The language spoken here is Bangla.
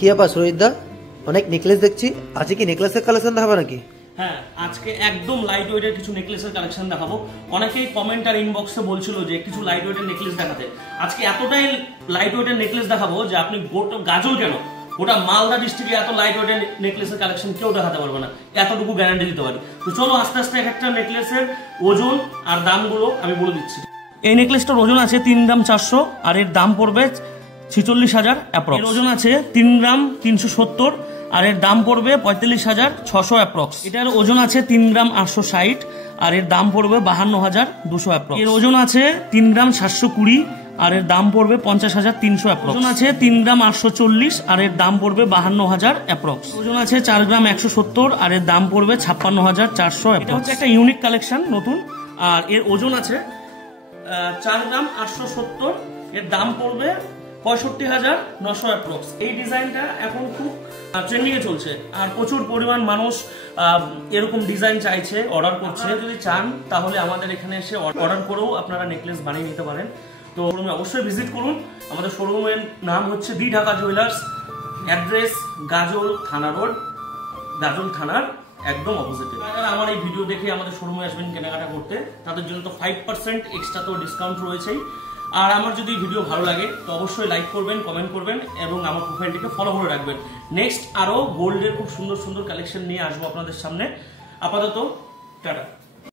কি ব্যাপার সুরজিৎদা, অনেক নেকলেস দেখছি, আজকে কি নেকলেসের কালেকশন দেখাবে নাকি? হ্যাঁ, আজকে একদম লাইট ওয়েটের কিছু নেকলেসের কালেকশন দেখাবো। অনেকেই কমেন্ট আর ইনবক্সে বলছিল যে কিছু লাইট ওয়েটের নেকলেস দেখাতে। আজকে এতটাই লাইট ওয়েটের নেকলেস দেখাবো যে আপনি গাজল কেন ওটা মালদা ডিস্ট্রিক্টে এত লাইট ওয়েটের নেকলেসের কালেকশন কেউ দেখাতে পারবে না, এতটুকু গ্যারান্টি দিতে পারি। তো চলো আস্তে আস্তে এক একটা নেকলেসের ওজন আর দামগুলো আমি বলে দিচ্ছি। এই নেকলেসটার ওজন আছে 3 গ্রাম 400 আর এর দাম পড়বে 46,000 অ্যাপ্রক্স। এর ওজন আছে 3 গ্রাম 370 আর এর দাম পড়বে 45,600 অ্যাপ্রক্স। এটার ওজন আছে 3 গ্রাম 860 আর এর দাম পড়বে 52,200 অ্যাপ্রক্স। এর ওজন আছে 3 গ্রাম 720 আর এর দাম পড়বে 50,300 অ্যাপ্রক্স। ওজন আছে 3 গ্রাম 840 আর এর দাম পড়বে 52,000 অ্যাপ্রক্স। ওজন আছে 4 গ্রাম 170 আর এর দাম পড়বে 56,400 অ্যাপ্রক্স। এটা হচ্ছে একটা ইউনিক কালেকশন নতুন। আর এর ওজন আছে 4 গ্রাম 870, এর দাম পড়বে 65,900 অ্যাপ্রক্স। এই ডিজাইনটা এখন খুব ট্রেন্ডিং এ চলছে আর প্রচুর পরিমাণ মানুষ এরকম ডিজাইন চাইছে, অর্ডার করছে। যদি চান তাহলে আমাদের এখানে এসে অর্ডার করেও আপনারা নেকলেস বানিয়ে নিতে পারেন। তো শোরুমে অবশ্যই ভিজিট করুন। আমাদের শোরুমের নাম হচ্ছে দি ঢাকা জুয়েলার্স, অ্যাড্রেস গাজল থানা রোড, গাজল থানার একদম অপোজিটে। যারা আমার এই ভিডিও দেখে আমাদের শোরুমে আসবেন কেনাকাটা করতে, তাদের জন্য তো 5% এক্সট্রা তো ডিসকাউন্ট রয়েছেই। আর আমার যদি ভিডিও ভালো লাগে তো অবশ্যই লাইক করবেন, কমেন্ট করবেন এবং আমার প্রোফাইলটিকে ফলো করে রাখবেন। নেক্সট আরো গোল্ডের খুব সুন্দর সুন্দর কালেকশন নিয়ে আসবো আপনাদের সামনে। আপাতত টাটা।